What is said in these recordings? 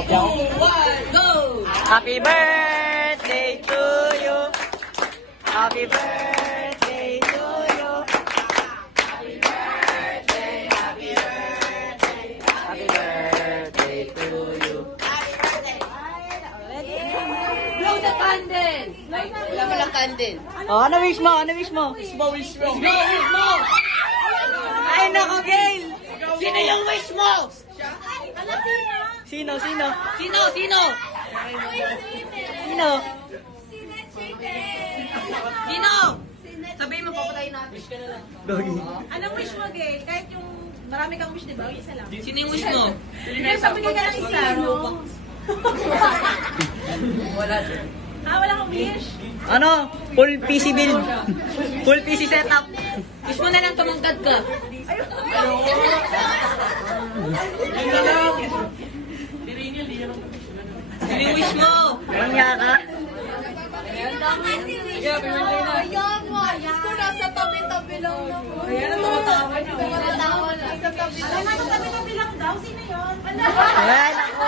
One, go! Happy birthday to you. Happy birthday to you. Happy birthday, happy birthday. Happy birthday to you. Blow the candle! Wala mo lang candle. Oh, ano wish mo? Ano wish mo? Wish mo! Wish mo! Ay, nako, Gail! Sino yung wish mo? Sino? Sino? Sino? Sino? Sino? Sino? Sabihin mo, papatayin natin. Wish ka na lang. Gogi. Anong wish mo, Gay? Kahit yung marami kang wish, di ba? Isa lang. Sino yung wish mo? Pero pabigay ka ng isa. Wala. Wala kang wish. Ano? Full PC build. Full PC setup. Wish mo na lang tumangkad ka. Sino yung wish mo? Mangya ka? Ayan mo. Diyos ko, nasa tabi-tabi lang naman. Ayan, ang tumatawa niya. Tumatawa na. Nasa tabi-tabi lang daw. Sino yun? Ayan ako.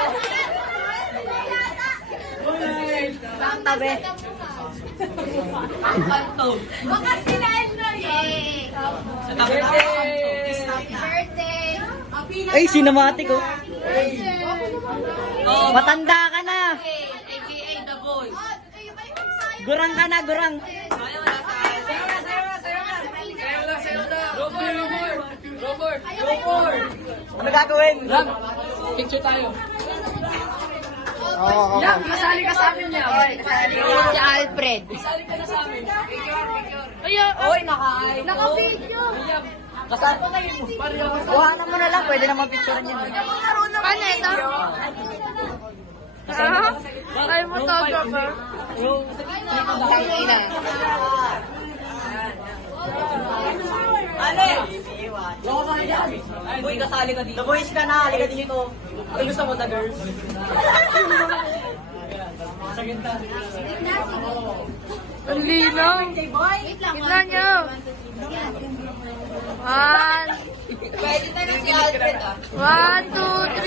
Ang tabi. Ang kanto. Baka sila na yun. Sa tabi ng kanto. Birthday. Ay, cinematic oh. Oh, Matanda ka na. AKA The Voice. Gurang ka na, gurang. Ayaw na sa Ano gagawin? Picture tayo. Oo. Kasali ka sa amin niya. Si Alfred. Oy, naka-ay. Naka-video. Kasal. Kuhanan mo na lang, pwede naman picturean yun. Ano ito? Ay mo to, Robert. Ale! Uy, kasali ka dito. The voice ka na, halika dito. Ay, gusto mo the girls? Ang linaw. Tignan nyo. Pwede tayo si Alfred ah. 1, 2,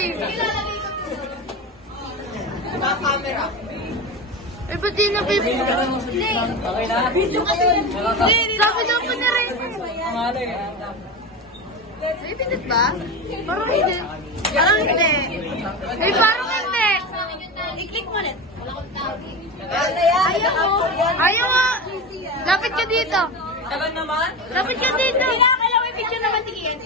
3. Naka-camera. Eh, ba't di na bibig? Okay na? Video kasi. Sabi daw pa na rin. Bibigit ba? Parang hindi. Parang hindi. Eh, parang hindi. I-click mo ulit. Ayaw nga. Lapit ka dito. Tagal naman? Lapit ka dito. Kailangan may picture naman tingin.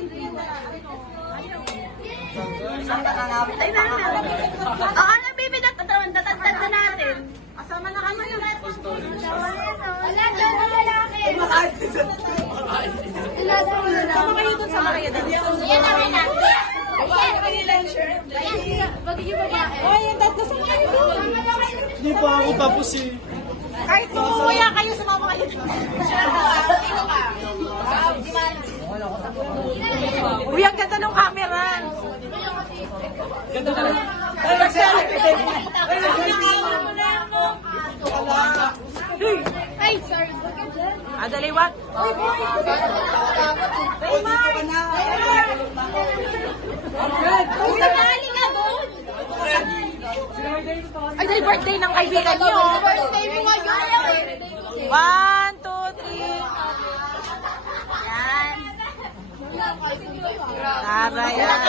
Ay, na. Ano bibigit? Tatagtag na natin. Kasama na kami. Wala dyan na lalaki. Sama kayo dun, sama kayo dun. Yan namin na. Ay, yung tatlo sa kayo dun. Hindi pa ako tapos eh. Kahit tumuya kayo, sumama kayo dun. Uy, ang ganda ng camera. Ganda na. Ay, sorry. Adali, what? Sumali ka doon. Ay, dahil birthday ng kaibigan niyo. Birthday mo ngayon. 1, 2, 3. Yan. Tara yan.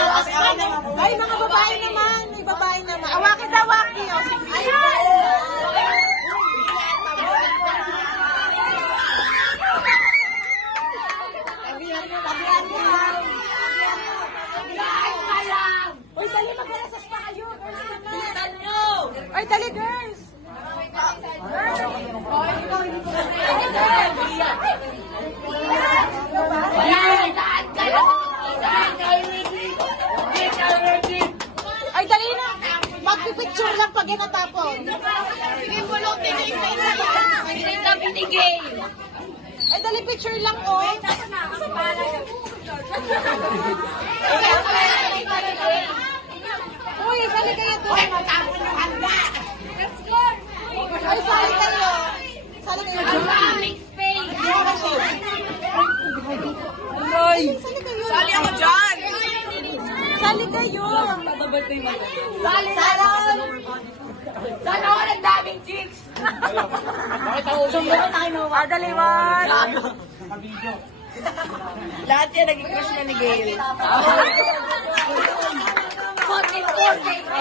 Ay, mga babae naman. May babae naman. Awaki daw, awaki. Ayan! Uy, dali, maglalasas pa kayo. Bilisan nyo! Ay, dali, girls. Ay, dali na. Magpipicture lang pag natapon. Sige, pulutin na isa-isa. Ay, dali, picture lang, oh. Uy, sali kayo doon. Let's go. Ay, sali kayo. Sali kayo doon. Ay, sali kayo. Sali ako dyan! Sali kayo. Tatabad ko yung mga. Sali. Sumbungan na kinuha. Daliwan! Lahat yan naging crush na ni Gail.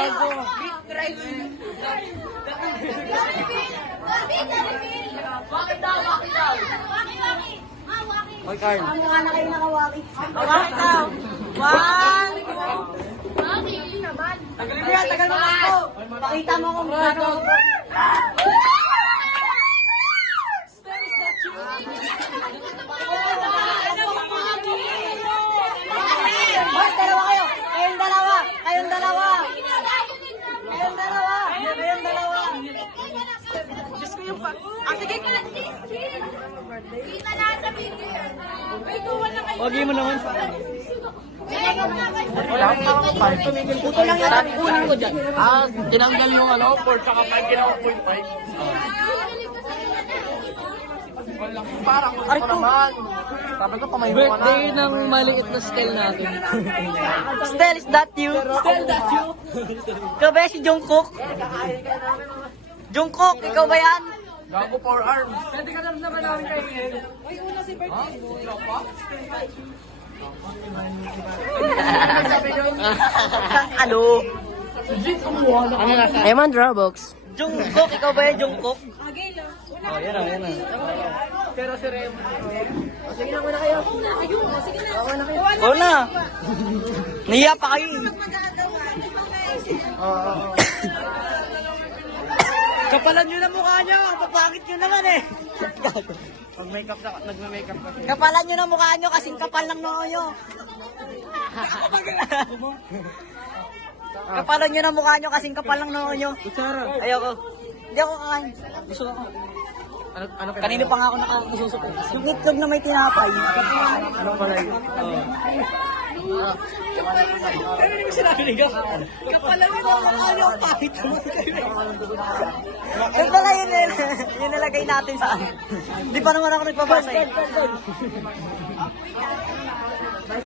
Ego. Hoy, Carl. Ang mga na kayo nakawaki. Waki daw. One. Tagal mo ako. Pakita mo kung gano'n. Hoy, dalawa kayo. Kayong dalawa. Kayong dalawa. Kayong dalawa. Kayong dalawa. Diyos ko yung pa. Ah, sige. Kita na sa video yan. May tuwan na kayo. Wagi mo naman. Puto lang yan. Kunin ko dyan. Ah, tinanggal yung ano, 4 tsaka 5, ginawa 0.5. Parang gusto ko naman. Sabi ko, pamayin mo ka na. Birthday ng maliit na scale natin. Stel, is that you? Scale that you? Ikaw ba yan si Jungkook? Jungkook, ikaw ba yan? Gago 4 arms. Pwede ka naman namin kayo ngayon. Ano? Eman Drawbox. Jungkook, ikaw ba yan Jungkook? Oh, yan na, yan na. Pero si Rem. Oo na. Nahiya pa kayo. Kapalan nyo na mukha nyo. Papangit nyo naman eh. Pag-makeup na, nagme-makeup ka. Kapalan nyo na mukha nyo kasing kapal ng noo nyo. Kapalan nyo na mukha nyo kasing kapal ng noo nyo. Kutsara. Ayoko. Hindi ako kakain. Gusto ko. Ano Kanina pa nga ako nakakususok. Yung itlog na may tinapay. Ano pala yun? Pero hindi mo sinabi ni Gaf. Kapalan nyo na mukha nyo. Pahit naman kayo. Yun pala yun eh. Yun nalagay natin sa ano. Hindi pa naman ako nagpapasa eh.